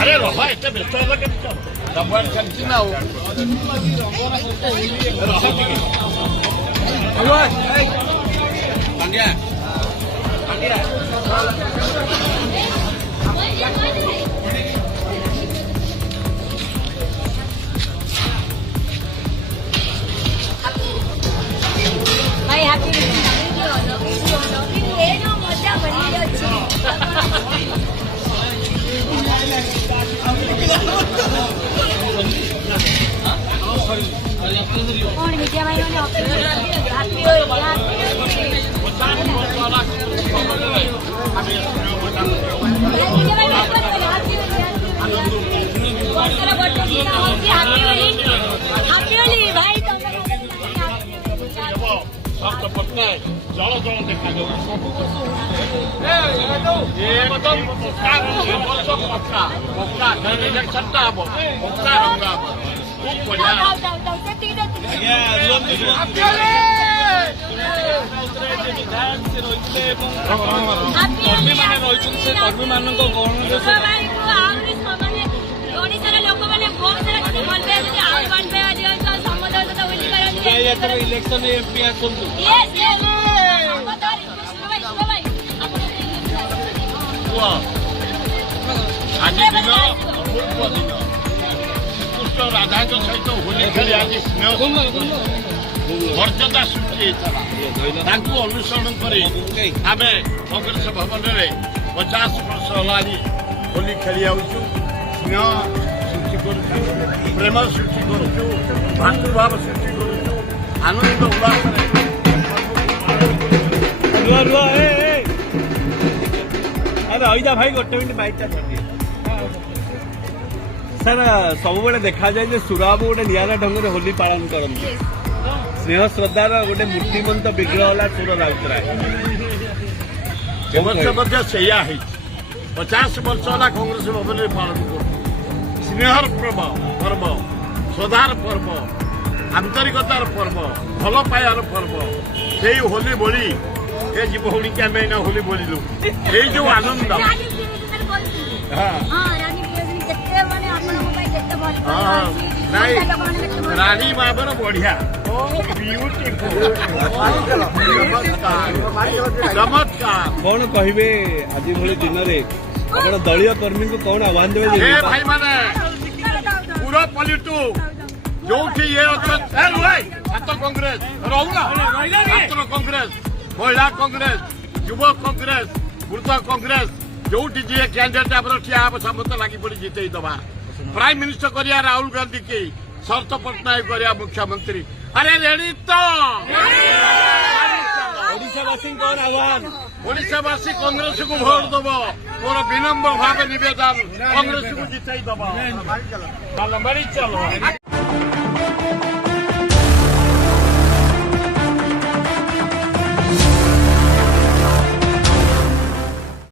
अरे रहा एत व्यस्त है चलती ना भाई हैप्पी मजा बनी कौन मीडिया भाई जल जल देखा एकदम छटा हम खूब बढ़िया कर्मी मान इलेक्शन एमपी आसतु आज दिन अपूर्व दिन श्रीकृष्ण राधा सहित होली खेली आज स्नेह मर्यादा सृष्टि अनुसरण कर आम कांग्रेस भवन में 50 वर्ष है होली खेली स्नेह सृष्टि कर प्रेम सृष्टि कर भातृभाव सृष्टि कर आनंद उल्लास अरे भाई गोटे मिनट बाइकटा सर सब देखा जाए सुराब गोटे निरा ढंग से होली पालन करते स्नेह श्रद्धार गोटे मूर्तिमंत विग्रह है सुर राउतराय से 50 वर्ष है कांग्रेस भवन में पालन कर स्नेहर पर्व श्रद्धार पर्व आंतरिकतार पर्व भल पायार पर्व से होली बोली ये जीव होली के आम होली बोलू ये जो आनंद रानी बाबर बढ़िया चमत्कार कौन कहे आज भाई दिन में दलीय कर्मी को कौन आह्वान देवे भाई मैंने पूरा पलटू जो ये छात्र कांग्रेस रहूना छात्र कांग्रेस महिला कांग्रेस युव कांग्रेस वृद्ध कांग्रेस जो जी कैंडिडेट आप ठिया समस्त लगी पड़ी जिते दबा प्राइम मिनिस्टर करिया राहुल गांधी की शरत पट्टनायक करिया मुख्यमंत्री अरे रेडी तो ओडिशावासी कौन आह्वान ओडिशावासी कांग्रेस को भोट दब मोर विनम्र भाव नवेदन कांग्रेस को जिते दबा चलो